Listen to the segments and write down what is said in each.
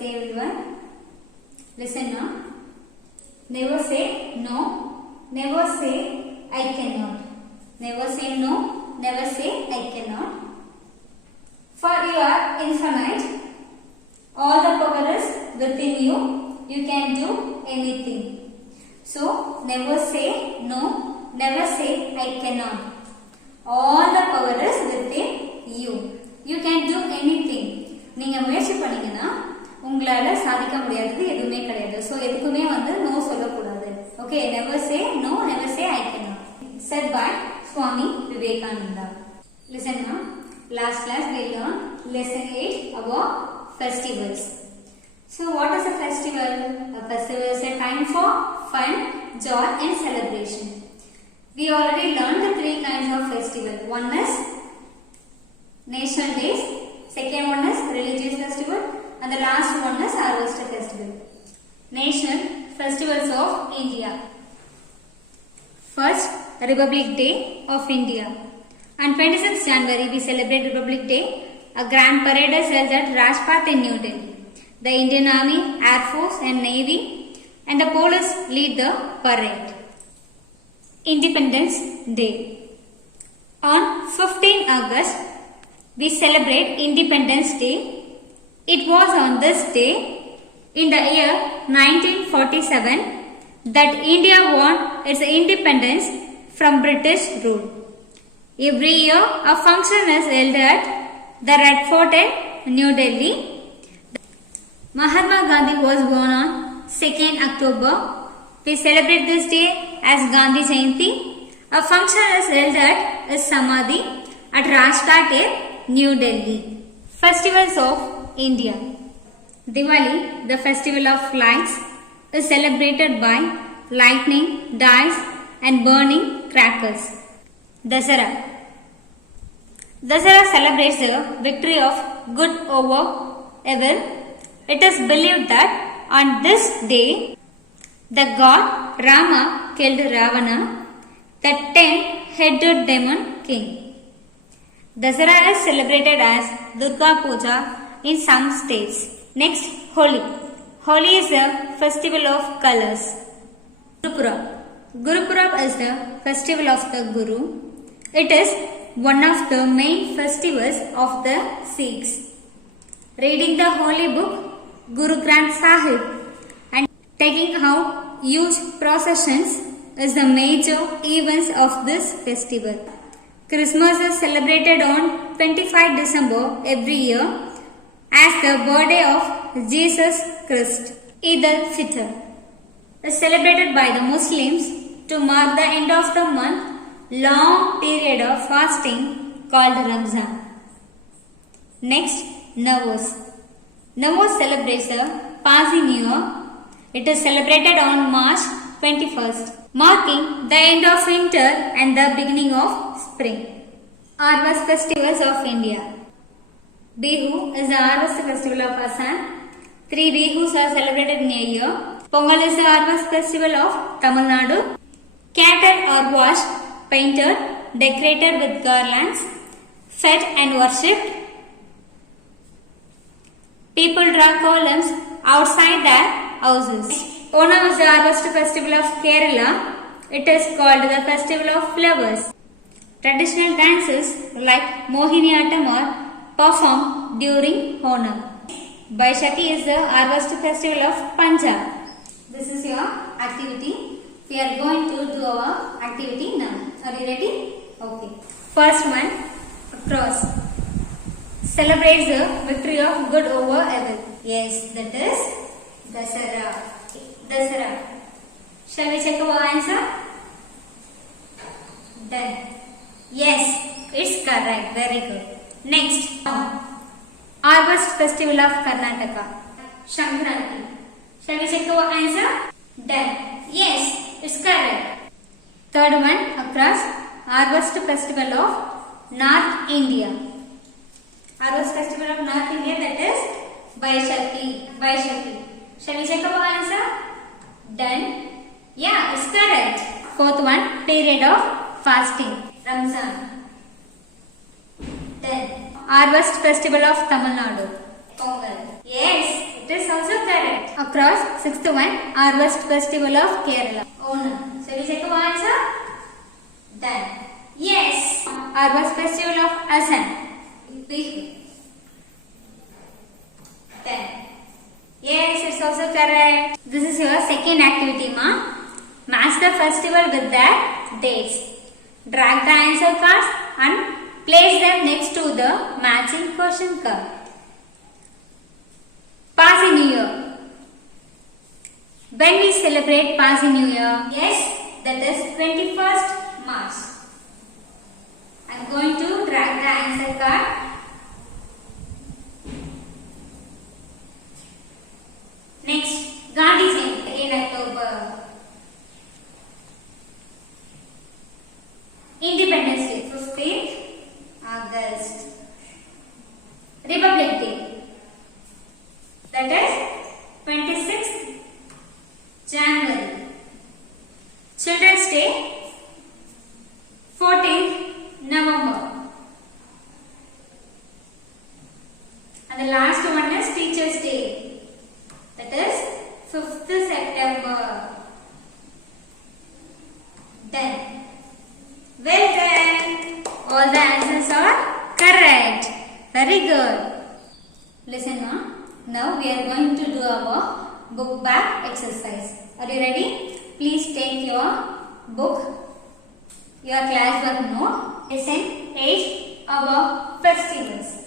Namaste everyone. Listen now. Never say no. Never say I cannot. Never say no. Never say I cannot. For you are infinite. All the power is within you. You can do anything. So never say no. Never say I cannot. All the power is within you. You can do anything. நீங்க முயற்சி பண்ணீங்கன்னா உங்களால சாதிக்க முடியாதது எதுவுமே கிடையாது. So எதுக்குமே no சொல்லக்கூடாது. Okay, never say no, never say I cannot. Said by Swami Vivekananda. Listen now. Last class we learned lesson 8 about festivals. So what is a festival? A festival is a time for fun, joy and celebration. We already learned the three kinds of festival. One is national days, second one is religious festival, and the last one is harvest festival. National festivals of India. First, Republic Day of India. On 26th January, we celebrate Republic Day. A grand parade is held at Rajpath in New Delhi. The Indian Army, Air Force and Navy and the police lead the parade. Independence Day. On 15 August, we celebrate Independence Day. It was on this day in the year 1947 that India won its independence from British rule. Every year a function is held at the Red Fort in New Delhi. Mahatma Gandhi was born on 2nd October. We celebrate this day as Gandhi Jayanti. A function is held at his Samadhi at Rajghat, New Delhi. Festivals of India. Diwali, the festival of lights, is celebrated by lightning, dice and burning crackers. Dasara. Dasara celebrates the victory of good over evil. It is believed that on this day, the god Rama killed Ravana, the 10-headed demon king. Dasara is celebrated as Durga Puja in some states. Next, Holi. Holi is a festival of colors. Gurupurab. Gurupurab is the festival of the Guru. It is one of the main festivals of the Sikhs. Reading the holy book, Guru Granth Sahib, and taking out huge processions is the major events of this festival. Christmas is celebrated on 25 December every year as the birthday of Jesus Christ. Eid al-Fitr is celebrated by the Muslims to mark the end of the month long period of fasting called Ramzan. Next, Navroz. Navroz celebrates the passing year. It is celebrated on March 21st, marking the end of winter and the beginning of spring. Harvest festivals of India. Bihu is the harvest festival of Assam. 3 Bihus are celebrated in a year. Pongal is the harvest festival of Tamil Nadu. Cattle are washed, painted, decorated with garlands, fed and worshipped. People draw columns outside their houses. Onam is the harvest festival of Kerala. It is called the festival of flowers. Traditional dances like Mohiniyattam are performed during Onam. Baishakhi is the harvest festival of Punjab. This is your activity. We are going to do our activity now. Are you ready? Okay. First one, cross. Celebrates the victory of good over evil. Yes, that is Dasara. Dasara. Shall we check our answer? Done. Yes, it's correct. Very good. Next, harvest festival of Karnataka. Sankranti. Shall we check our answer? Done. Yes, it's correct. Third one, across, harvest festival of North India. Harvest festival of North India, that is Baishakhi. Baishakhi. Shall we check our answer? Done. Yeah, it's correct. Fourth one, period of fasting. Ramzan. Done. Harvest festival of Tamil Nadu. Pongal. Yes, it It is also correct. Across, sixth one, Harvest Festival of Kerala. Onam. So we check the answer. Done. Yes. Harvest Festival of Assam. Done. Yes, it's also correct. This is your second activity, ma. Match the festival with their dates. Drag the answer cards and place them next to the matching question card. Pasi New Year. When we celebrate Pasi New Year? Yes, that is 21st March. I am going to drag the answer card. Next, Gandhi Jayanti, 2nd October. Independence Day, 15th August. Republic Day, that is 26th January. Children's Day, 14th November. And the last one is Teachers Day, that is 5th September. Done. Well done. All the answers are correct. Very good. Listen now. Now we are going to do our book back exercise. Are you ready? Please take your book, your classwork note. Lesson 8 about festivals.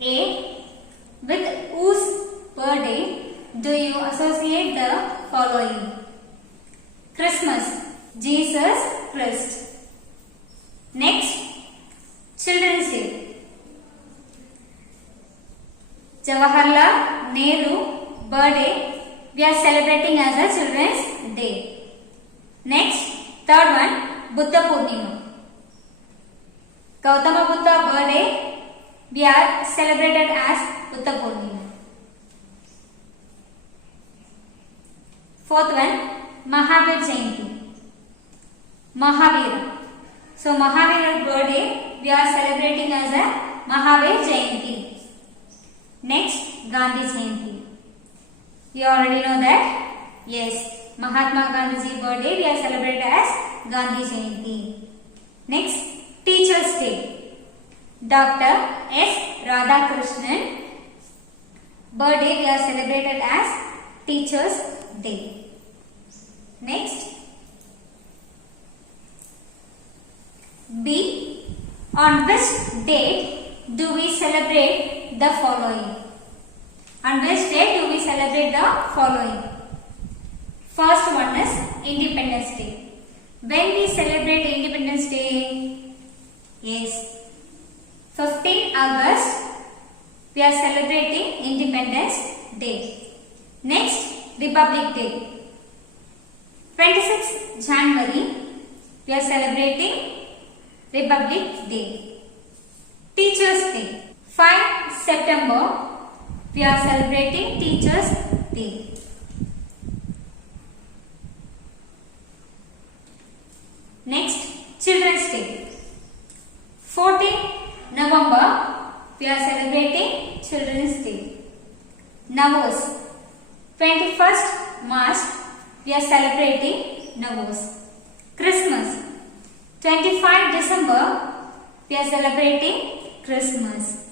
A. With whose birthday do you associate the following? Christmas, Jesus Christ. Next, Children's Day. Jawaharlal Nehru birthday we are celebrating as a Children's Day. Next, third one, Buddha Purnima. Gautama Buddha birthday we are celebrated as Buddha Purnima. Fourth one, Mahavir Jayanti. Mahavir. So Mahavir birthday we are celebrating as a Mahavir Jayanti. Next, Gandhi Jayanti. You already know that. Yes, Mahatma Gandhi's birthday we are celebrating as Gandhi Jayanti. Next, Teachers Day. Dr. S. Radhakrishnan birthday we are celebrated as Teachers Day. Next, B. On which date do we celebrate the following? On which day do we celebrate the following? First one is Independence Day. When we celebrate Independence Day? Yes, 15 August we are celebrating Independence Day. Next, Republic Day. 26th January we are celebrating Republic Day. Teachers Day. 5 September we are celebrating Teachers Day. Next, Children's Day. 14 November we are celebrating Children's Day. Navos. 21st March we are celebrating Navos. Christmas. 25 December we are celebrating Christmas.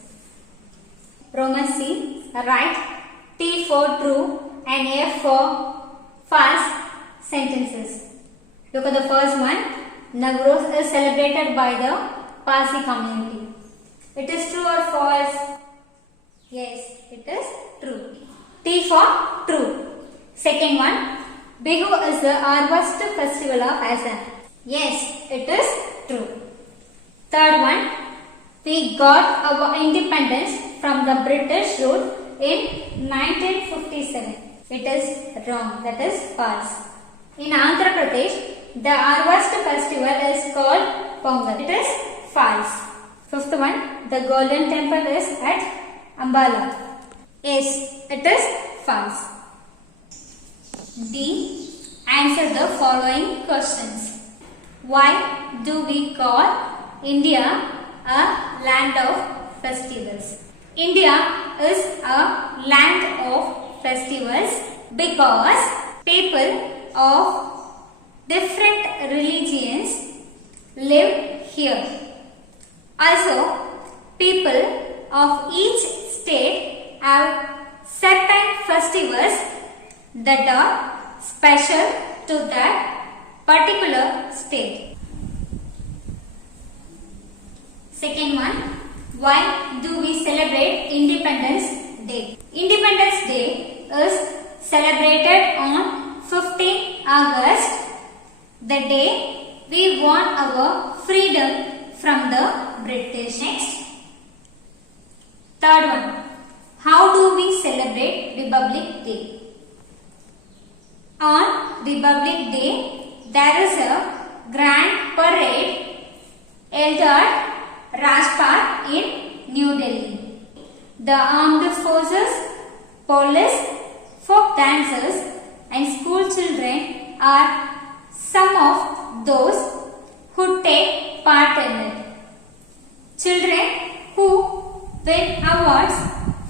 Roman C. Write T for true and F for false sentences. Look at the first one. Navroz is celebrated by the Parsi community. It is true or false? Yes, it is true. T for true. Second one. Bihu is the harvest festival of Assam. Yes, it is true. Third one. We got our independence from the British rule in 1957. It is wrong. That is false. In Andhra Pradesh, the harvest festival is called Pongal. It is false. Fifth one. The Golden Temple is at Ambala. Yes, it is false. D. Answer the following questions. Why do we call India a land of festivals? India is a land of festivals because people of different religions live here. Also, people of each state have certain festivals that are special to that particular state. Second one, why do we celebrate Independence Day? Independence Day is celebrated on 15 August, the day we won our freedom from the British. Next, third one, how do we celebrate Republic Day? On Republic Day, there is a grand parade held at Rajpath in New Delhi. The armed forces, police, folk dancers and school children are some of those who take part in it. Children who win awards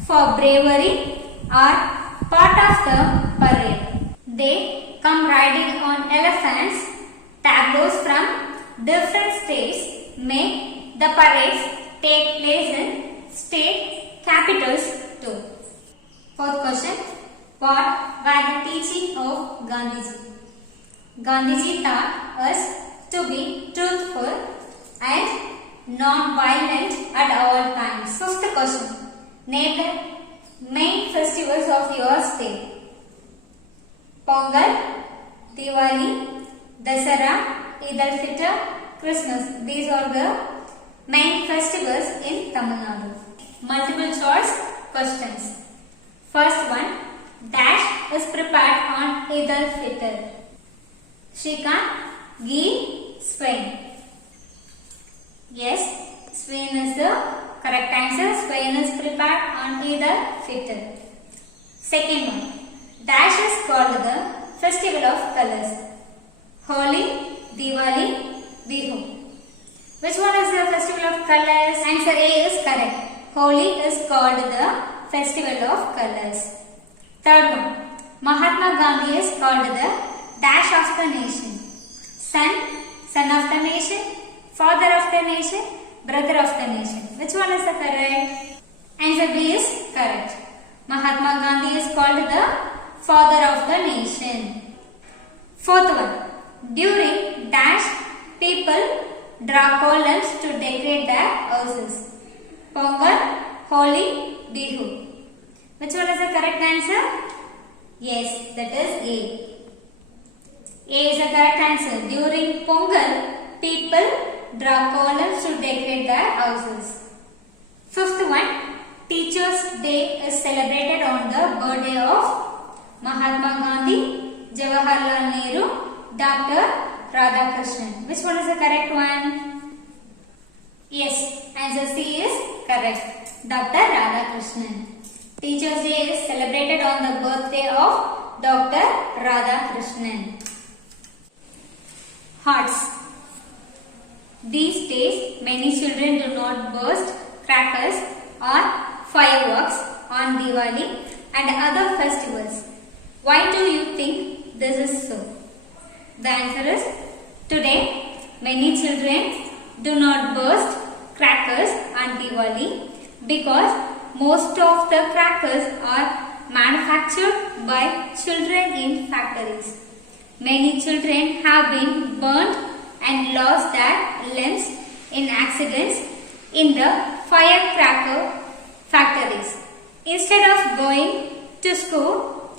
for bravery are part of the parade. They come riding on elephants. Tableaus from different states make the parades take place in state capitals too. Fourth question, what were the teaching of Gandhiji? Gandhiji taught us to be truthful and non-violent at all times. Fifth question, name the main festivals of your state. Pongal, Diwali, Dasara, Eid al-Fitr, Christmas. These are the main festivals in Tamil Nadu. Multiple choice questions. First one, dash is prepared on Eid al-Fitr. Shrikant, ghee, swein. Yes, swein is the correct answer. Swein is prepared on Eid al-Fitr. Second one, dash is called the festival of colors. Holi, Diwali, Bihu. Which one is the festival of colors? Answer A is correct. Holi is called the festival of colors. Third one, Mahatma Gandhi is called the dash of the nation. Son of the nation, father of the nation, brother of the nation. Which one is the correct? Answer B is correct. Mahatma Gandhi is called the father of the nation. Fourth one, during dash people draw columns to decorate their houses. Pongal, Holi, Bihu. Which one is the correct answer? Yes, that is A. A is the correct answer. During Pongal, people draw columns to decorate their houses. Fifth one, Teachers' Day is celebrated on the birthday of Mahatma Gandhi, Jawaharlal Nehru, Dr. Radhakrishnan. Which one is the correct one? Yes, answer C is correct. Dr. Radhakrishnan. Teachers' Day is celebrated on the birthday of Dr. Radhakrishnan. Hearts. These days, many children do not burst crackers or fireworks on Diwali and other festivals. Why do you think this is so? The answer is, today many children do not burst crackers on Diwali because most of the crackers are manufactured by children in factories. Many children have been burnt and lost their limbs in accidents in the firecracker factories. Instead of going to school,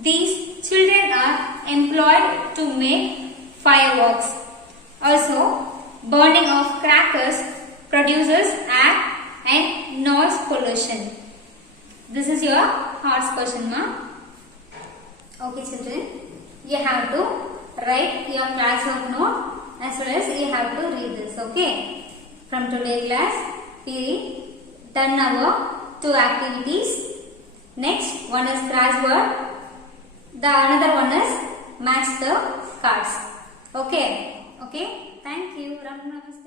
these children are employed to make fireworks. Also, burning of crackers produces air and noise pollution. This is your hearts question, ma. Okay, children, you have to write your classwork note as well as you have to read this. Okay. From today's class, we done our 2 activities. Next one is crossword. The another one is match the cards. Okay. Thank you. Ram Namaste.